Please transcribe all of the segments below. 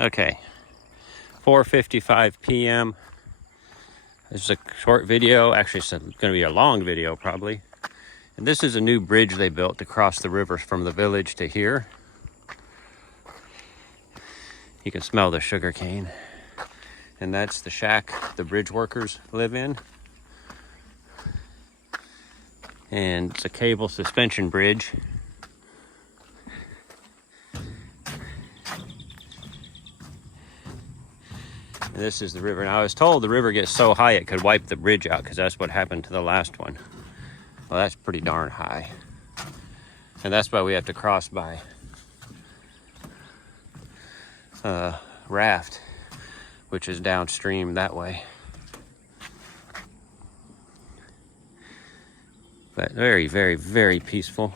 Okay, 4:55 p.m. This is a short video. Actually, it's going to be a long video probably. And this is a new bridge they built to cross the river from the village to here. You can smell the sugar cane. And that's the shack the bridge workers live in. And it's a cable suspension bridge. And this is the river. Now I was told the river gets so high it could wipe the bridge out, because that's what happened to the last one. Well, that's pretty darn high. And that's why we have to cross by raft, which is downstream that way. But very, very, very peaceful.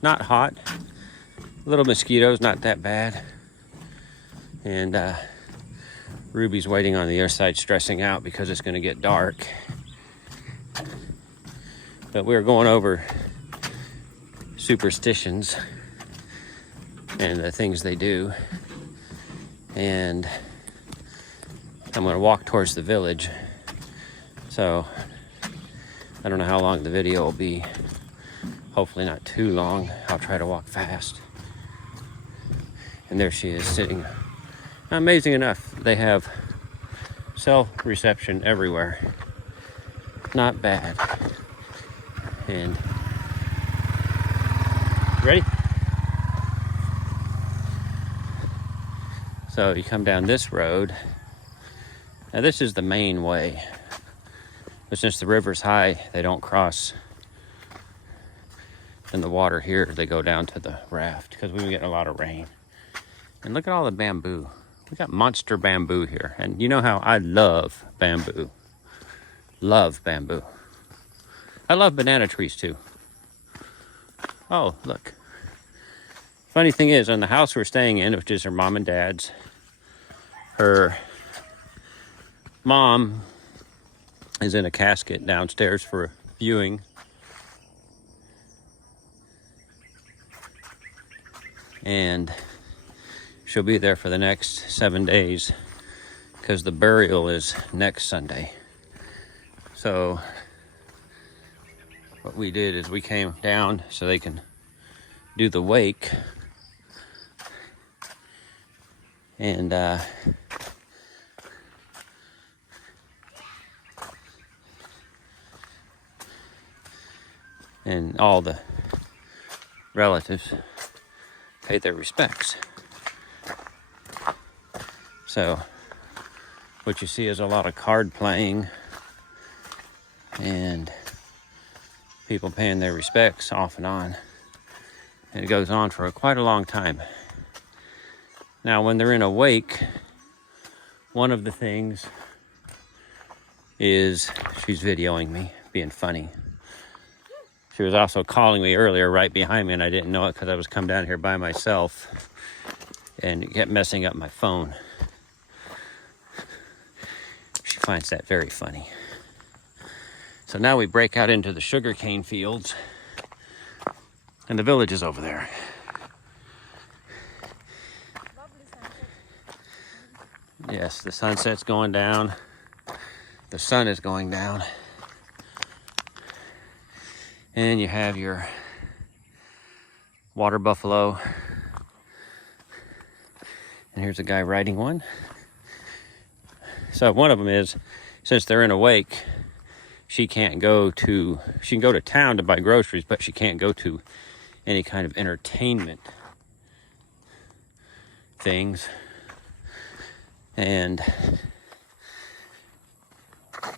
Not hot. Little mosquitoes, not that bad. And Ruby's waiting on the other side, stressing out because it's going to get dark. But we're going over superstitions and the things they do. And I'm going to walk towards the village. So I don't know how long the video will be. Hopefully not too long. I'll try to walk fast. And there she is sitting. Amazing enough, they have cell reception everywhere. Not bad. And ready? So you come down this road. Now this is the main way. But since the river's high, they don't cross in the water here. They go down to the raft because we were getting a lot of rain. And look at all the bamboo. We got monster bamboo here. And you know how I love bamboo. Love bamboo. I love banana trees too. Oh, look. Funny thing is, on the house we're staying in, which is her mom and dad's, her mom is in a casket downstairs for viewing. And she'll be there for the next 7 days because the burial is next Sunday. So what we did is we came down so they can do the wake. And all the relatives paid their respects. So what you see is a lot of card playing and people paying their respects off and on. And it goes on for quite a long time. Now, when they're in a wake, one of the things is she's videoing me, being funny. She was also calling me earlier right behind me, and I didn't know it because I was come down here by myself and it kept messing up my phone. She finds that very funny. So now we break out into the sugarcane fields, and the village is over there. Yes, the sunset's going down. The sun is going down. And you have your water buffalo. And here's a guy riding one. So one of them is, since they're in a wake, she can go to town to buy groceries, but she can't go to any kind of entertainment things. And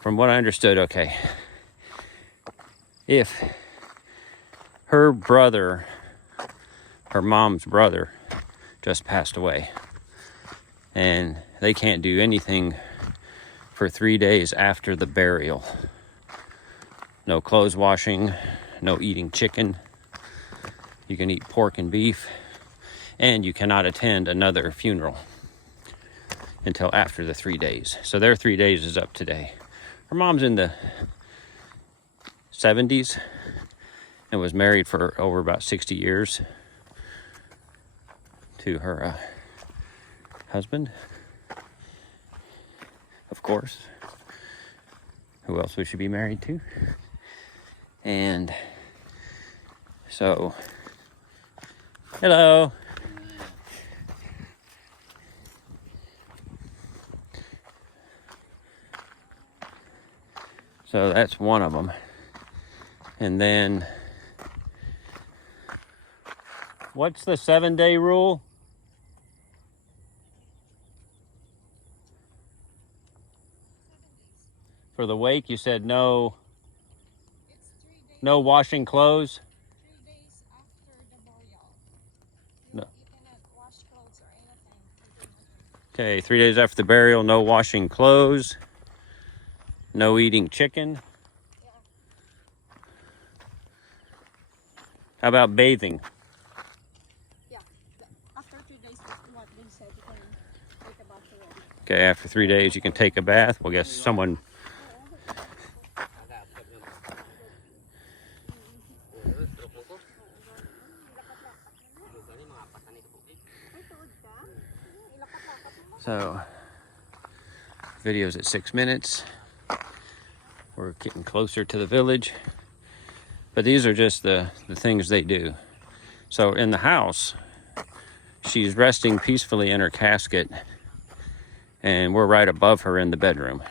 from what I understood, okay, if her brother, her mom's brother, just passed away, and they can't do anything for 3 days after the burial. No clothes washing, no eating chicken. You can eat pork and beef, and you cannot attend another funeral until after the 3 days. So their 3 days is up today. Her mom's in the 70s and was married for over about 60 years to her husband, of course. Who else would she be married to? And so, hello. So that's one of them. And then, what's the 7-day rule? For the wake, you said no. It's 3 days. No washing clothes. 3 days after the burial. No. You cannot wash clothes or anything. Okay, 3 days after the burial, no washing clothes. No eating chicken. Yeah. How about bathing? Yeah. After 3 days, that's what they said. You can take a bath already. Okay, after 3 days, you can take a bath. Well, guess someone. So, video's at 6 minutes. We're getting closer to the village. But these are just the things they do. So in the house, she's resting peacefully in her casket, and we're right above her in the bedroom.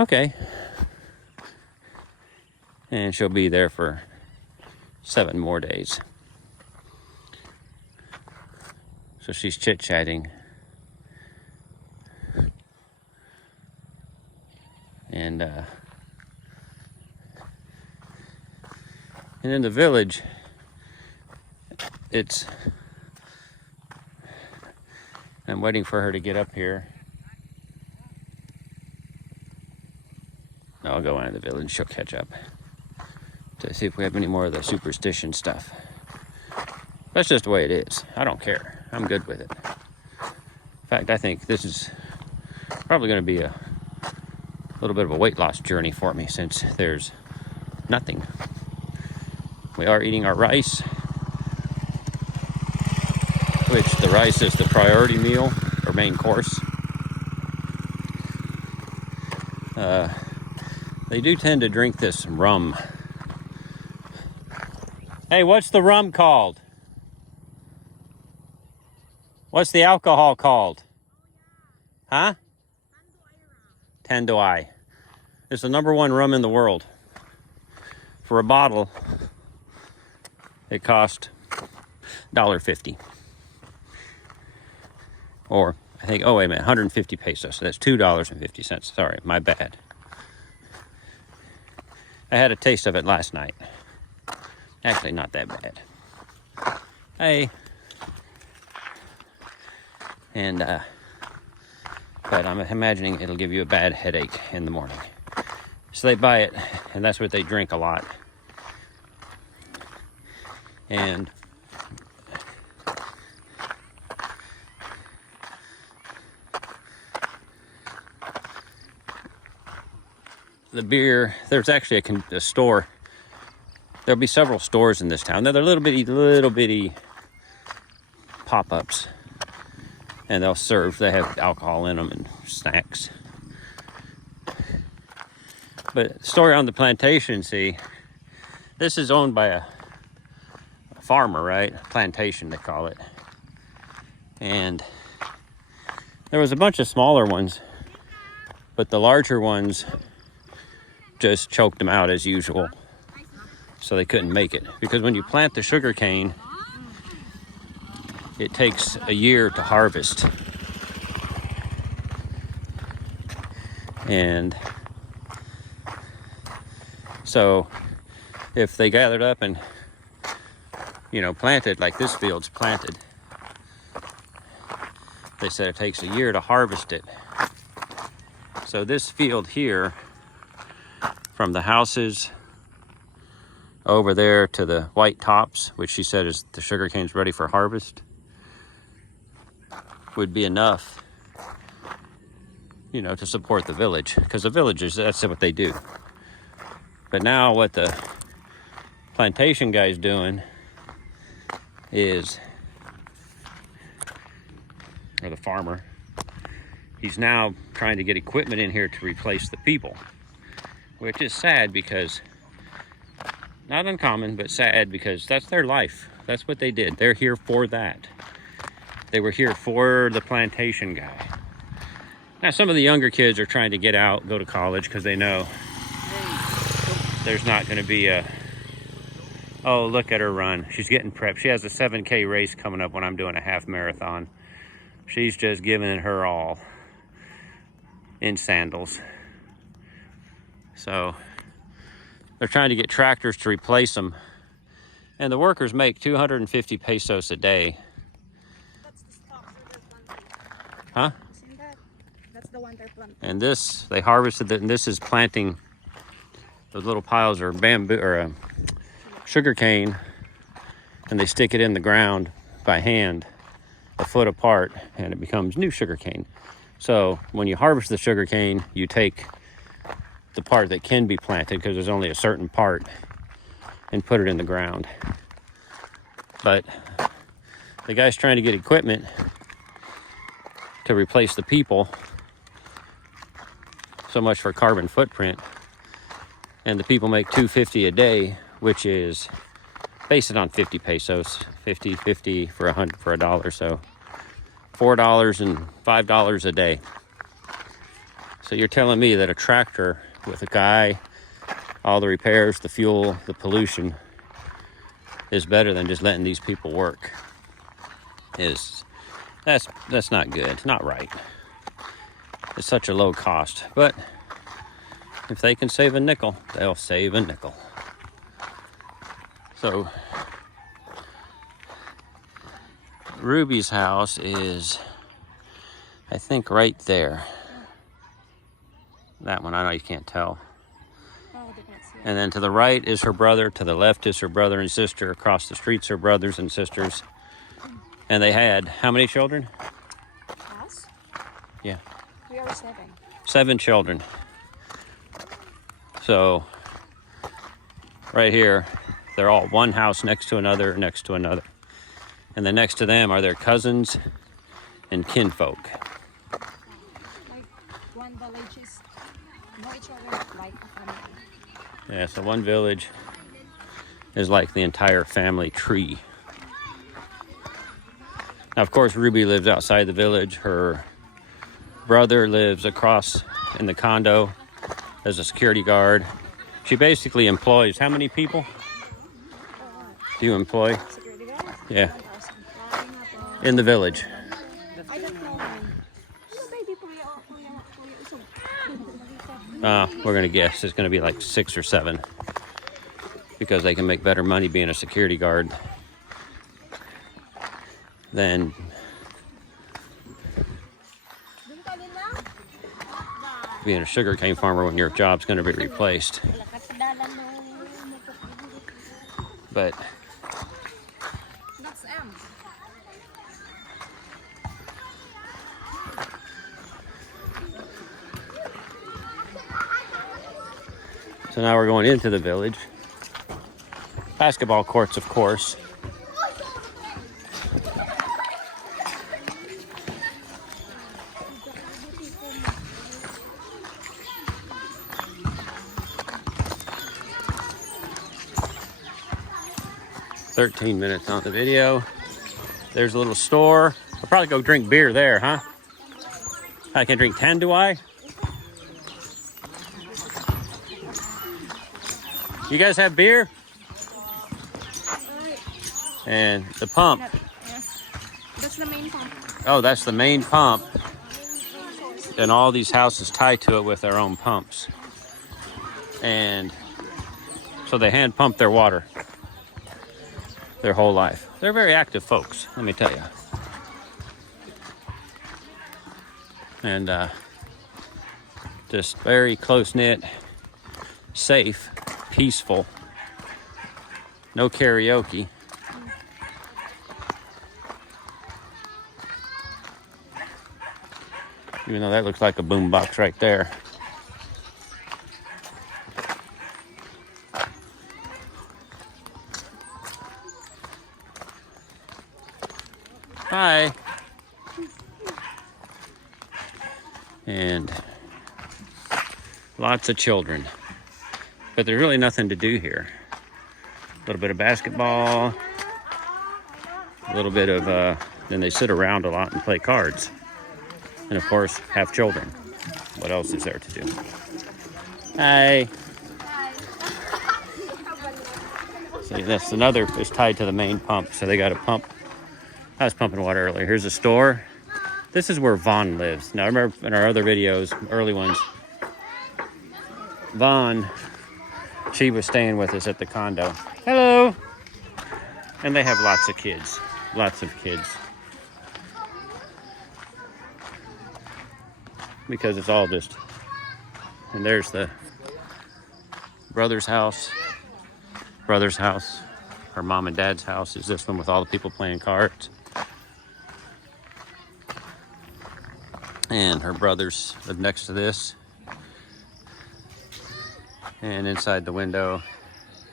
Okay. And she'll be there for 7 more days. So she's chit-chatting. And in the village, I'm waiting for her to get up here. I'll go into the village, she'll catch up. To see if we have any more of the superstition stuff. That's just the way it is. I don't care. I'm good with it. In fact, I think this is probably going to be a little bit of a weight loss journey for me, since there's nothing. We are eating our rice, which the rice is the priority meal or main course. They do tend to drink this rum. Hey, what's the rum called? What's the alcohol called? Huh? Tanduay. It's the #1 rum in the world. For a bottle, it cost $1.50. Or, I think, oh wait a minute, 150 pesos. So that's $2.50. Sorry, my bad. I had a taste of it last night. Actually, not that bad. Hey. And, but I'm imagining it'll give you a bad headache in the morning. So they buy it, and that's what they drink a lot. And the beer, there's actually a store. There'll be several stores in this town. They're little bitty pop-ups. And they'll serve, they have alcohol in them and snacks. But the story on the plantation, see, this is owned by a farmer, right? A plantation, they call it. And there was a bunch of smaller ones, but the larger ones just choked them out as usual. So they couldn't make it. Because when you plant the sugar cane, it takes a year to harvest. And so if they gathered up and, planted like this field's planted, they said it takes a year to harvest it. So this field here, from the houses over there to the white tops, which she said is the sugar cane's ready for harvest, would be enough, to support the village, because the villagers, that's what they do. But now what the plantation guy's doing is, or the farmer, he's now trying to get equipment in here to replace the people, which is sad because, not uncommon, but sad because that's their life. That's what they did. They're here for that. They were here for the plantation guy. Now, some of the younger kids are trying to get out, go to college, because they know there's not going to be a, oh, look at her run. She's getting prepped. She has a 7K race coming up when I'm doing a half marathon. She's just giving it her all in sandals. So they're trying to get tractors to replace them. And the workers make 250 pesos a day. That's the stalks that they're planting. Huh? Isn't that? That's the one they're planting. And this, they harvested it, and this is planting. Those little piles are bamboo or sugar cane, and they stick it in the ground by hand, a foot apart, and it becomes new sugar cane. So when you harvest the sugar cane, you take the part that can be planted, because there's only a certain part, and put it in the ground. But the guy's trying to get equipment to replace the people. So much for carbon footprint. And the people make $2.50 a day, which is, base it on 50 pesos, 50 for a dollar, so $4 and $5 a day. So you're telling me that a tractor with a guy, all the repairs, the fuel, the pollution, is better than just letting these people work? That's not good. It's not right. It's such a low cost, but if they can save a nickel, they'll save a nickel. So Ruby's house is, I think, right there. That one, I know you can't tell. Oh, they can't see it. And then to the right is her brother, to the left is her brother and sister, across the street's her brothers and sisters. And they had how many children? Us? Yeah. We are 7. 7 children. So right here, they're all one house next to another, next to another. And then next to them are their cousins and kinfolk. Like one village is know each other like a family. Yeah, so one village is like the entire family tree. Now, of course, Ruby lives outside the village. Her brother lives across in the condo as a security guard. She basically employs how many people do you employ? Security guard? Yeah, 1,000. in the village. I don't know when. Ano ba, di po usog. We're gonna guess it's gonna be like 6 or 7, because they can make better money being a security guard than being a sugarcane farmer when your job's gonna be replaced. But That's M. so now we're going into the village. Basketball courts, of course. "13 minutes on the video." There's a little store. I'll probably go drink beer there, huh? I can drink 10, do I? You guys have beer? And the pump. Yeah. That's the main pump. Oh, that's the main pump. And all these houses tied to it with their own pumps. And so they hand pump their water their whole life. They're very active folks, let me tell you. And just very close-knit, safe, peaceful. No karaoke. Even though that looks like a boombox right there. Hi. And lots of children. But there's really nothing to do here. A little bit of basketball. A little bit of, then they sit around a lot and play cards. And of course, have children. What else is there to do? Hi. See, that's another, it's tied to the main pump. So they got a pump. I was pumping water earlier. Here's a store. This is where Vaughn lives. Now, remember in our other videos, early ones, Vaughn, she was staying with us at the condo. Hello. And they have lots of kids. Lots of kids. Because it's all just, and there's the brother's house. Brother's house. Her mom and dad's house is this one with all the people playing cards. And her brothers live next to this. And inside the window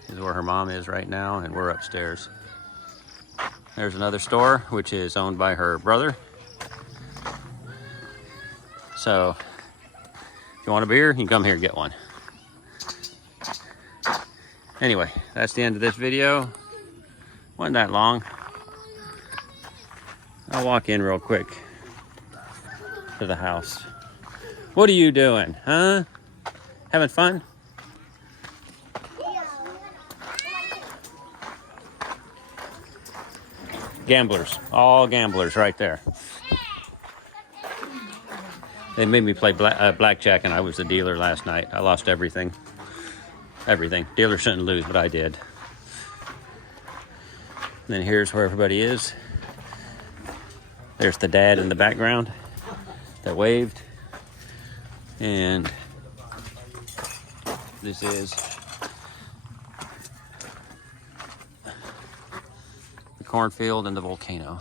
is where her mom is right now, and we're upstairs. There's another store, which is owned by her brother. So, if you want a beer, you can come here and get one. Anyway, that's the end of this video. Wasn't that long. I'll walk in real quick to the house. What are you doing, huh? Having fun? Gamblers, all gamblers right there. They made me play blackjack, and I was the dealer last night. I lost everything. Everything. Dealer shouldn't lose, but I did. And then here's where everybody is. There's the dad in the background that waved. And this is the cornfield and the volcano.